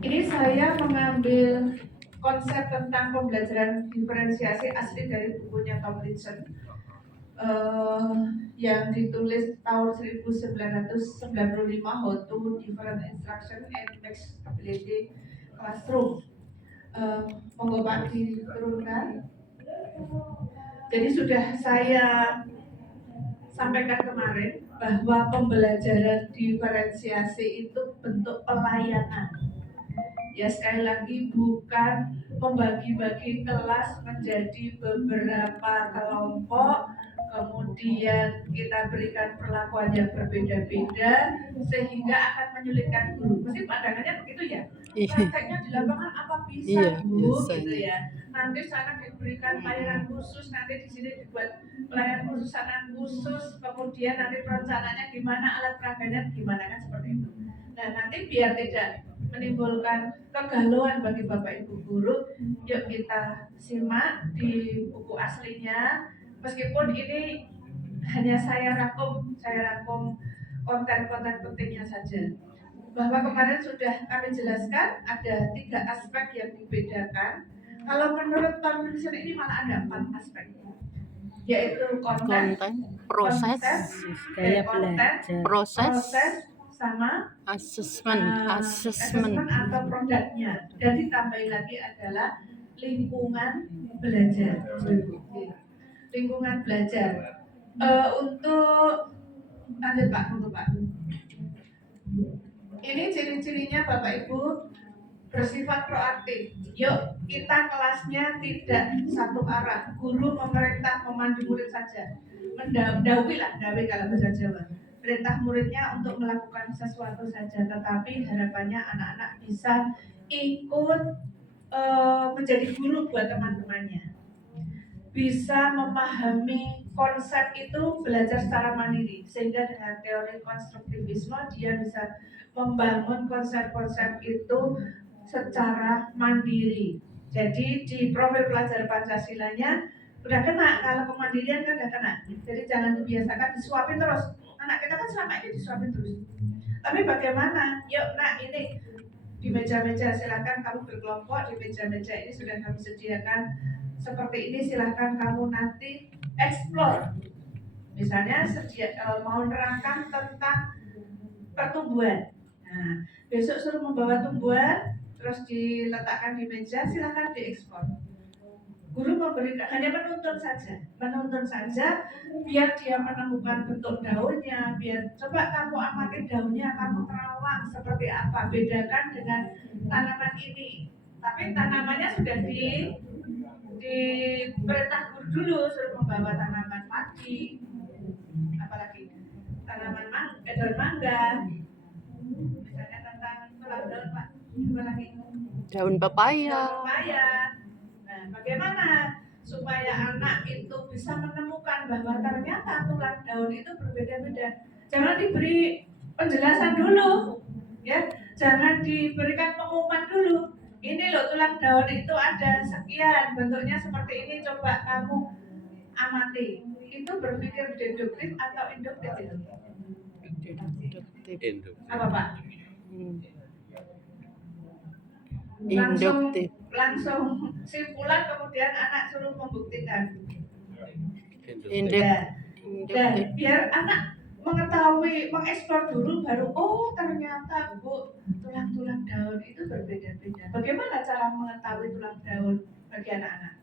Ini saya mengambil konsep tentang pembelajaran diferensiasi asli dari bukunya Tomlinson yang ditulis tahun 1995, How to Different Instruction and Mixed Ability Classroom. Monggo Pak diturunkan. Jadi sudah saya sampaikan kemarin bahwa pembelajaran diferensiasi itu bentuk pelayanan. Ya, sekali lagi bukan membagi-bagi kelas menjadi beberapa kelompok, kemudian kita berikan perlakuan yang berbeda-beda sehingga akan menyulitkan guru. Mesti pandangannya begitu ya. Prakteknya di lapangan apa bisa, Bu, gitu ya. Nanti sana diberikan pelayanan khusus, nanti di sini dibuat pelayanan khusus, sana khusus, kemudian nanti perencanaannya gimana, alat peraganya gimana, kan seperti itu. Nah, nanti biar tidak menimbulkan kegalauan bagi Bapak Ibu guru, yuk kita simak di buku aslinya. Meskipun ini hanya saya rangkum konten-konten pentingnya saja. Bahwa kemarin sudah kami jelaskan ada 3 aspek yang dibedakan. Kalau menurut Tomlinson ini malah ada 4 aspek, yaitu konten, proses, sama asesmen atau produknya. Dan ditambah lagi adalah lingkungan belajar. Lingkungan belajar. Untuk lanjut Pak, untuk Pak. Ini ciri-cirinya Bapak Ibu bersifat proaktif. Yuk kita kelasnya tidak satu arah. Guru memerintah memandu murid saja. Mendawi kalau bahasa Jawa. Perintah muridnya untuk melakukan sesuatu saja, tetapi harapannya anak-anak bisa ikut menjadi guru buat teman-temannya. Bisa memahami konsep itu, belajar secara mandiri, sehingga dengan teori konstruktivisme dia bisa membangun konsep-konsep itu secara mandiri. Jadi di profil pelajar Pancasilanya udah kena, kalau kemandirian kan udah kena. Jadi jangan dibiasakan disuapin terus. Anak kita kan selama ini disuapin terus. Tapi bagaimana? Yuk nak, ini di meja-meja silakan kamu berkelompok, di meja-meja ini sudah kami sediakan seperti ini, silakan kamu nanti explore. Misalnya mau nerangkan tentang pertumbuhan. Nah, besok suruh membawa tumbuhan, terus diletakkan di meja, silakan diekspor. Guru memberikan hanya menuntun saja, biar dia menemukan bentuk daunnya, biar coba kamu amati daunnya, kamu terawang seperti apa, bedakan dengan tanaman ini. Tapi tanamannya sudah diperintah guru dulu, suruh membawa tanaman padi, apalagi tanaman daun mangga, misalnya tentang tulang daun Pak, apalagi daun pepaya. Nah, bagaimana supaya anak itu bisa menemukan bahwa ternyata tulang daun itu berbeda-beda. Jangan diberi penjelasan dulu, ya. Jangan diberikan pengumuman dulu. Ini loh tulang daun itu ada sekian, bentuknya seperti ini. Coba kamu amati. Itu berpikir deduktif atau induktif itu? Induktif. Apa Pak? Induktif. Langsung simpulan, kemudian anak suruh membuktikan. Induktif. Dan biar anak mengetahui, mengeksplor dulu, baru oh ternyata Bu, tulang-tulang daun itu berbeda-beda. Bagaimana cara mengetahui tulang daun bagi anak-anak?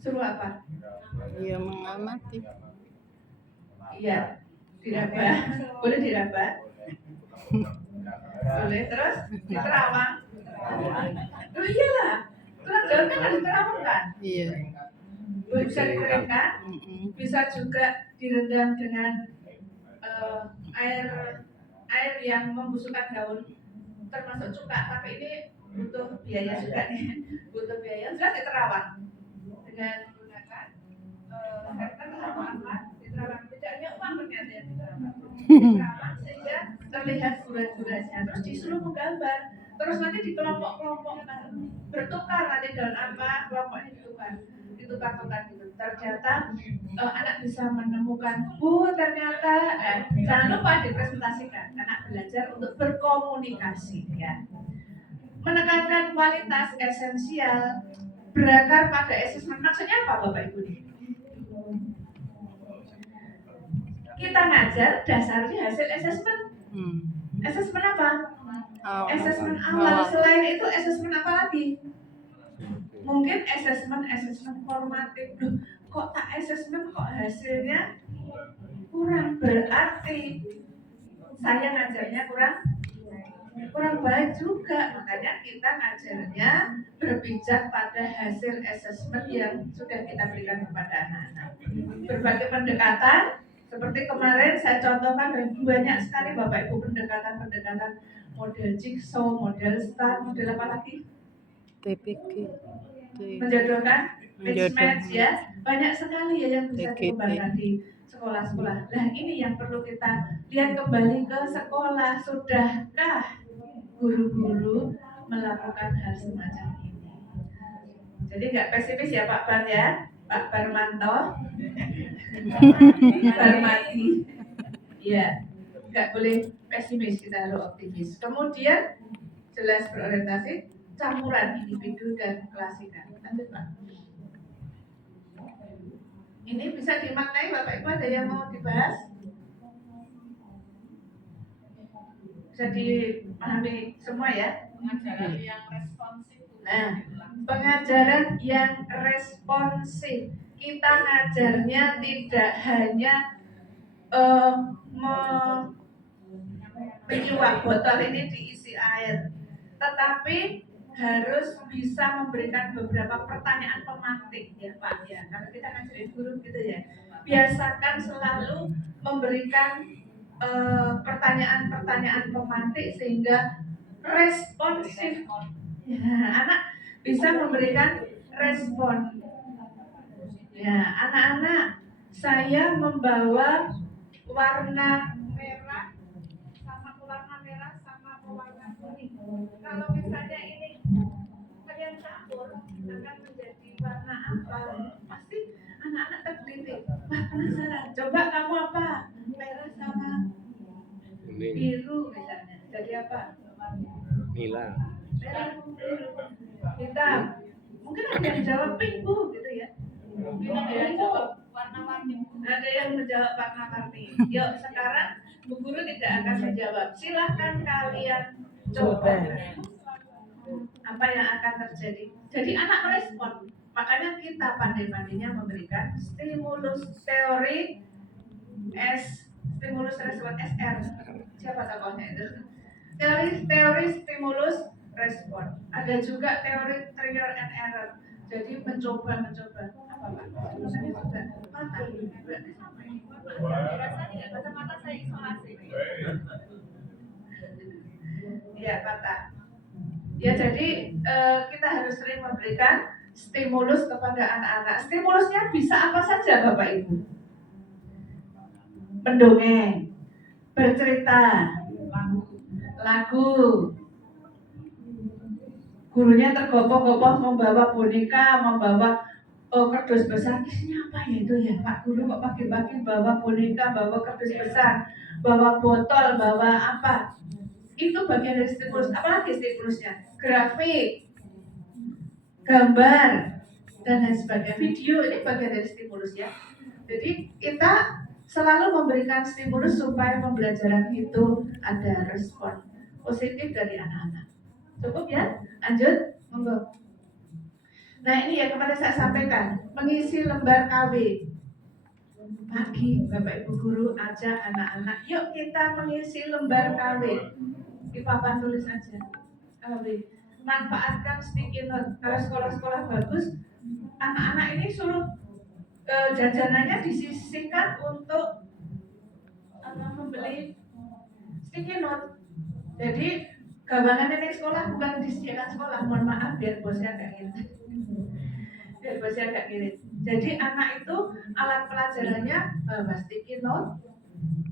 Suruh apa? Ya, mengamati. Iya, diraba. Boleh diraba? Boleh, terus diterawang. Oh iyalah, tulang daun kan harus diterawang kan? Iya. Bisa dikeringkan, bisa juga direndam dengan air yang membusukkan daun, termasuk cuka. Tapi ini butuh biaya juga nih, butuh biaya. Jelas diterawang dengan menggunakan herter atau apa? Diterawang, tidak hanya uang ternyata yang diterawang sehingga terlihat bulat-bulatnya. Terus disuruh menggambar. Terus nanti di kelompok-kelompok bertukar, nanti daun apa kelompoknya ditukar. itu patokan gitu. Ternyata anak bisa menemukan, ternyata jangan lupa dipresentasikan. Anak belajar untuk berkomunikasi ya. Menekankan kualitas esensial, berakar pada asesmen. Maksudnya apa Bapak Ibu? Kita ngajar dasarnya hasil asesmen. Asesmen apa? Asesmen awal. Selain itu asesmen apa lagi? Mungkin asesmen formatif. Loh, kok tak asesmen kok hasilnya kurang, berarti saya ngajarnya kurang baik juga. Makanya kita ngajarnya berpijak pada hasil asesmen yang sudah kita berikan kepada anak-anak. Berbagai pendekatan seperti kemarin saya contohkan, dan banyak sekali Bapak Ibu pendekatan model jigsaw, model star, model apa lagi? TPG. Menjodohkan, match ya, banyak sekali ya yang bisa dikembangkan di sekolah-sekolah. Nah ini yang perlu kita lihat kembali ke sekolah. Sudahkah guru-guru melakukan hal semacam ini? Jadi nggak pesimis ya Pak Bar ya, Pak Barmanto, Barmati, ya nggak boleh pesimis, kita harus optimis. Kemudian jelas berorientasi campuran individu dan kelasika. Lanjut Pak. Ini bisa dimaknai Bapak Ibu, ada yang mau dibahas? Bisa dipahami semua ya? Pengajaran yang responsif. Nah, pengajaran yang responsif. Kita ngajarnya tidak hanya menyuap botol ini diisi air, tetapi harus bisa memberikan beberapa pertanyaan pemantik ya Pak ya, karena kita ngajarin guru gitu ya. Biasakan selalu memberikan pertanyaan-pertanyaan pemantik sehingga responsif ya, anak bisa memberikan respon ya. Anak-anak, saya membawa warna merah sama warna kuning. Kalau misalnya ini kalian campur akan menjadi warna apa? Pasti anak-anak tergelitik. Wah, penasaran. Coba kamu apa? Merah sama biru misalnya. Jadi apa? Nila. Merah biru. Hitam. Mungkin ada yang jawab pink Bu, gitu ya. Mungkin ada yang jawab warna-warni. Ada yang menjawab warna-warni. Yuk, sekarang Bu Guru tidak akan menjawab. Silahkan kalian coba. Apa yang akan terjadi? Jadi anak merespon. Makanya kita pandai-pandainya memberikan stimulus teori stimulus respon SR. Siapa tokohnya itu? Teori stimulus respon. Ada juga teori trial and error. Jadi mencoba. Apa Pak? Sebenarnya juga mata. Berarti sama ini. Rasanya kacamata saya isolasi. Ya, patah. Ya, jadi kita harus sering memberikan stimulus kepada anak-anak. Stimulusnya bisa apa saja Bapak Ibu? Mendongeng, bercerita, lagu. Gurunya tergopoh-gopoh membawa boneka, membawa kardus besar. Isinya apa ya itu ya Pak Guru, kok pagi-pagi bawa boneka, bawa kardus besar, bawa botol, bawa apa? Itu bagian dari stimulus. Apalagi stimulusnya? Grafik, gambar, dan lain sebagainya. Video ini bagian dari stimulus ya. Jadi kita selalu memberikan stimulus supaya pembelajaran itu ada respon positif dari anak-anak. Cukup ya? Lanjut, monggo. Nah ini ya kemarin saya sampaikan, mengisi lembar KW. Pagi Bapak Ibu Guru ajak anak-anak, yuk kita mengisi lembar KW. Di papan tulis aja. KW. Manfaatkan sticky note. Kalau sekolah-sekolah bagus, anak-anak ini suruh jajanannya disisihkan untuk membeli sticky note. Jadi gambaran ini sekolah bukan disediakan sekolah, mohon maaf biar bosnya agak ngirit. Jadi anak itu alat pelajarannya bawa sticky note,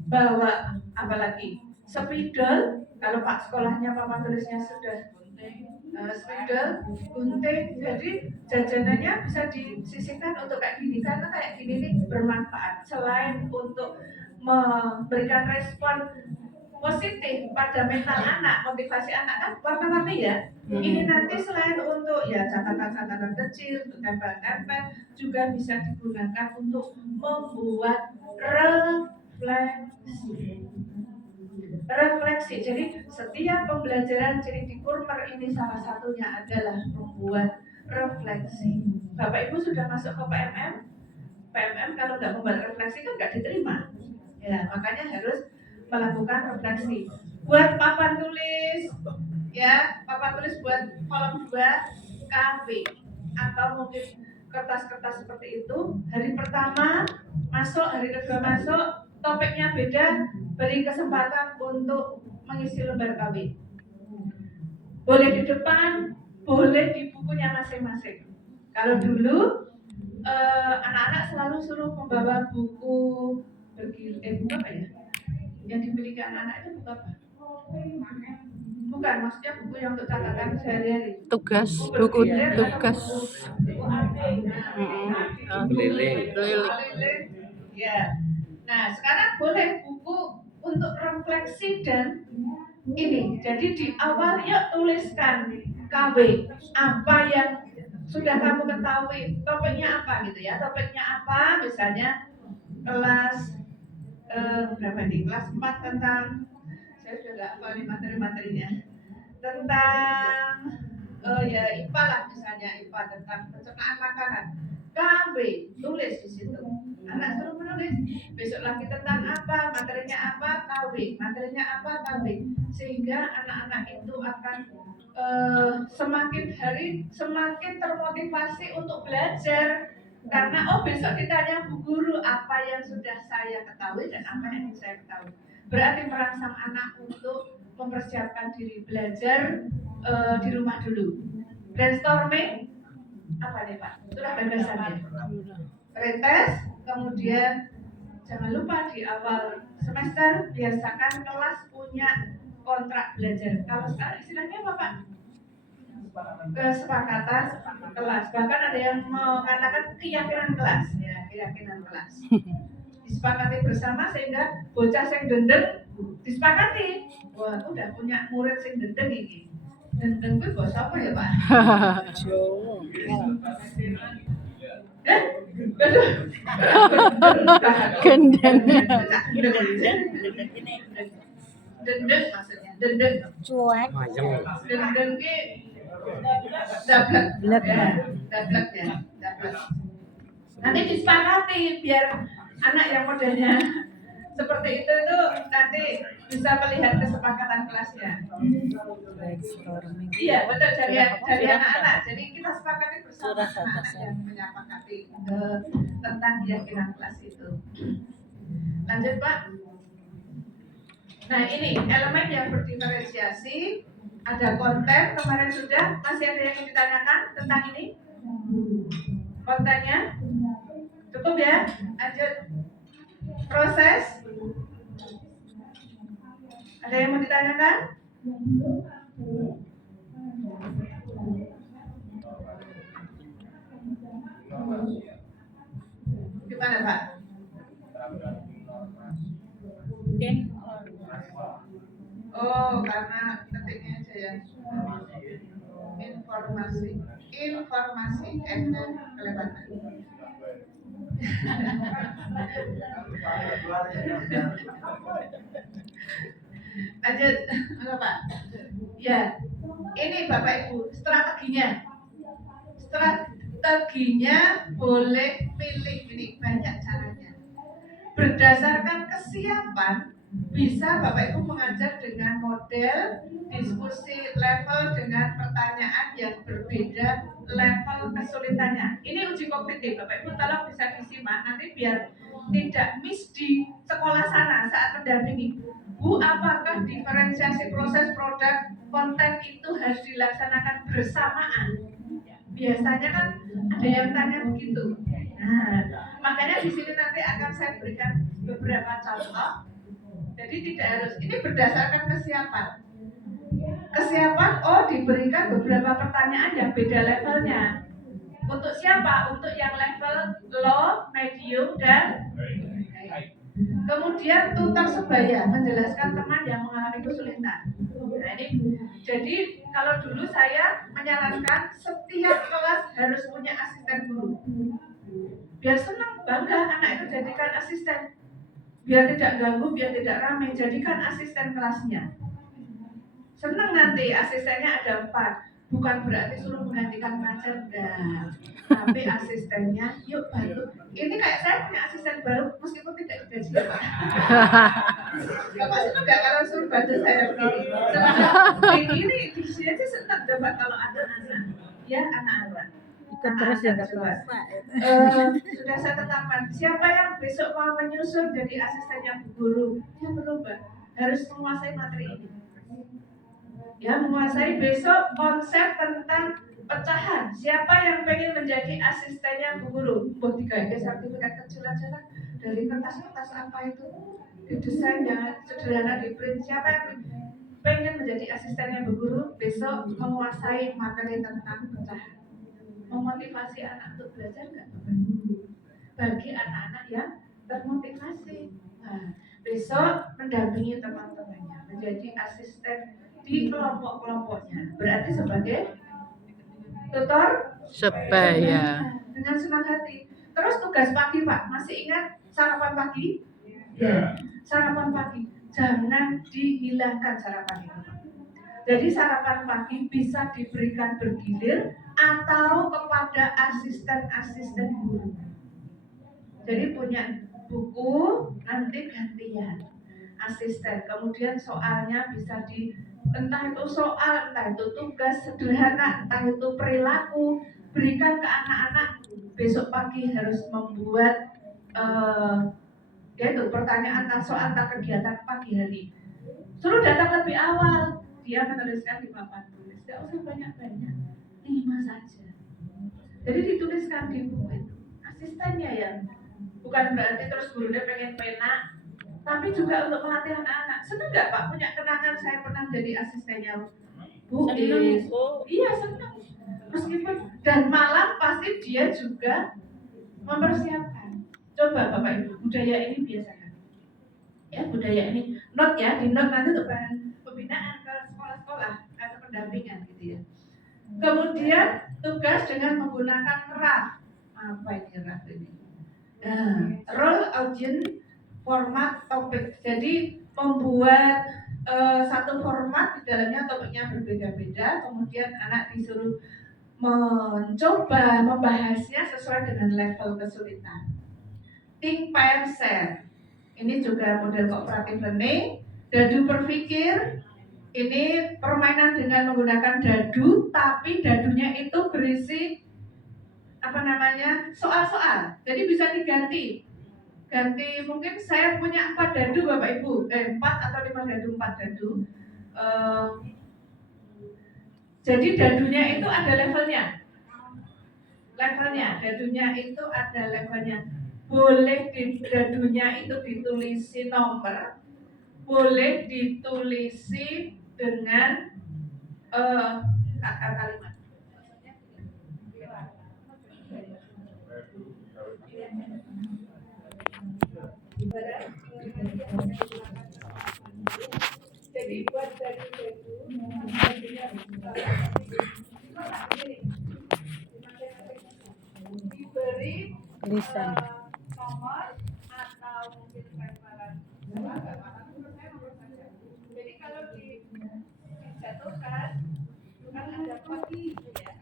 bawa apalagi spidol. Kalau Pak sekolahnya papan tulisnya sudah spidol, gunting. Jadi jajanannya bisa disisihkan untuk kayak gini karena kayak gini nih bermanfaat. Selain untuk memberikan respon positif pada mental anak, motivasi anak kan warna-warni ya. Ini nanti selain untuk ya catatan-catatan kecil, untuk tempel-tempel, juga bisa digunakan untuk membuat refleksi. Jadi setiap pembelajaran ciri kurmer ini salah satunya adalah membuat refleksi. Bapak Ibu sudah masuk ke PMM? PMM kalau nggak membuat refleksi kan nggak diterima. Ya, makanya harus melakukan refleksi. Buat papan tulis, ya, papan tulis buat kolom 2 KW atau mungkin kertas-kertas seperti itu. Hari pertama masuk, hari kedua masuk, topiknya beda, beri kesempatan untuk mengisi lembar KW. Boleh di depan, boleh di bukunya masing-masing. Kalau dulu anak-anak selalu suruh membawa buku buku apa ya? Yang dimiliki anak-anak itu buku apa? Bukan, maksudnya buku yang untuk catatan sehari-hari. Tugas, buku tugas. Keliling. Ya. Nah, sekarang boleh buku untuk refleksi dan ini. Jadi di awal yuk tuliskan KW apa yang sudah kamu ketahui, topiknya apa gitu ya. Topiknya apa? Misalnya kelas berapa nih? Kelas 4 tentang, saya sudah nggak hafal nih materi-materinya, tentang ya IPA lah, misalnya IPA tentang pencernaan makanan. KW tulis di situ. Anak suruh menulis. Besok lagi tentang apa, materinya apa, KW, materinya apa, KW. Sehingga anak-anak itu akan semakin hari semakin termotivasi untuk belajar. Karena besok ditanya Bu Guru apa yang sudah saya ketahui dan apa yang saya ketahui. Berarti merangsang anak untuk mempersiapkan diri belajar di rumah dulu. Brainstorming apa nih Pak? Itulah gagasannya. Pretest, kemudian jangan lupa di awal semester biasakan kelas punya kontrak belajar. Kalau sekarang istilahnya apa Pak? Kesepakatan kelas. Bahkan ada yang mengatakan keyakinan kelas, ya keyakinan kelas. Disepakati bersama sehingga bocah sing dendeng disepakati. Wah, aku udah punya murid sing dendeng ini. Dendeng itu bahasa apa ya Pak? Gendeng. Dendeng maksudnya. Dendeng. Cuek. Dendeng ki dablek. Dablek ya. Dablek. Nanti disepakati biar anak yang modelnya seperti itu nanti bisa melihat kesepakatan kelasnya. Iya betul dari anak-anak. Jadi kita sepakati bersama anak-anak yang menyepakati tentang keyakinan kelas itu. Lanjut Pak. Nah ini elemen yang berdiferensiasi. Ada konten kemarin sudah. Masih ada yang ingin ditanyakan tentang ini? Kontennya cukup ya. Lanjut. Proses. Ada yang mau ditanyakan? Gimana Pak? Oh, karena ketiknya aja ya. Informasi N-nya kelewatan. Lanjut, apa Pak? Ya, ini Bapak Ibu strateginya. Strateginya boleh pilih ini banyak caranya. Berdasarkan kesiapan bisa Bapak Ibu mengajar dengan model diskusi level dengan pertanyaan yang berbeda level kesulitannya. Ini uji kognitif, Bapak Ibu tolong bisa disimak nanti biar tidak miss di sekolah sana saat mendampingi. Bu, apakah diferensiasi proses produk konten itu harus dilaksanakan bersamaan? Biasanya kan ada yang tanya begitu. Nah, makanya di sini nanti akan saya berikan beberapa contoh. Jadi tidak harus, ini berdasarkan kesiapan. Kesiapan diberikan beberapa pertanyaan yang beda levelnya. Untuk siapa? Untuk yang level low, medium, dan high. Kemudian tutor sebaya menjelaskan teman yang mengalami kesulitan. Nah ini, jadi kalau dulu saya menyarankan setiap kelas harus punya asisten guru. Biar senang, bangga anak itu jadikan asisten. Biar tidak ganggu, biar tidak ramai, jadikan asisten kelasnya. Senang nanti asistennya ada 4. Bukan berarti suruh menggantikan pacar, enggak. Tapi asistennya, yuk baru. Ini kayak saya punya asisten baru, meskipun tidak digaji. Bapak senang nggak kalau suruh bantu saya begini? Ini di sini sih senang coba kalau ada anak, ya anak-anak. Ikut terus ya Kak. Sudah saya tetapkan. Siapa yang besok mau menyusun jadi asistennya Bu Guru? Ya berubah, harus menguasai materi ini. Ya, menguasai besok konsep tentang pecahan. Siapa yang pengen menjadi asistennya Bu Guru? Buat digawe sertifikat kecil aja lah. Dari kertas-kertas apa itu? Didesain yang sederhana, di print. Siapa yang pengen menjadi asistennya Bu Guru? Besok menguasai materi tentang pecahan. Memotivasi anak untuk belajar nggak? Bagi anak-anak yang termotivasi. Nah, besok mendampingi teman-temannya, menjadi asisten di kelompok-kelompoknya. Berarti sebagai tutor Sebaya. dengan senang hati. Terus tugas pagi Pak, masih ingat sarapan pagi? Ya. Sarapan pagi, jangan dihilangkan sarapan itu. Jadi sarapan pagi bisa diberikan bergilir atau kepada asisten-asisten guru. Jadi punya buku, nanti gantian asisten. Kemudian soalnya bisa entah itu soal, entah itu tugas sederhana, entah itu perilaku, berikan ke anak-anak. Besok pagi harus membuat yaitu pertanyaan tentang soal tentang kegiatan pagi hari. Suruh datang lebih awal. Dia menuliskan di papan tulis. Tidak usah banyak-banyak, 5 saja. Jadi dituliskan di buku itu. Asistennya ya, bukan berarti terus gurunya pengen pena, tapi juga untuk melatih anak-anak. Senang nggak Pak punya kenangan saya pernah jadi asistennya Bu Is? Iya senang. Meskipun dan malam pasti dia juga mempersiapkan. Coba Bapak Ibu, budaya ini biasakan. Ya budaya ini, note ya, di note nanti untuk bahan pembinaan ke sekolah-sekolah atau pendampingan gitu ya. Kemudian tugas dengan menggunakan RAF. Apa ini RAF ini? Role, audience, format, topik. Jadi membuat satu format, di dalamnya topiknya berbeda-beda. Kemudian anak disuruh mencoba membahasnya sesuai dengan level kesulitan. Think, pair, share. Ini juga model cooperative learning. Dadu berpikir. Ini permainan dengan menggunakan dadu, tapi dadunya itu berisi soal-soal. Jadi bisa diganti. Ganti mungkin saya punya 4 dadu Bapak Ibu, 4 atau 5 dadu, 4 dadu. Jadi dadunya itu ada levelnya. Dadunya itu ada levelnya. Boleh di dadunya itu ditulisi nomor, boleh ditulisi dengan kalimat. Jadi buat dadu diberi Lisan. nomor atau mungkin lemparan. Jadi kalau dijatuhkan kan ada kode ya.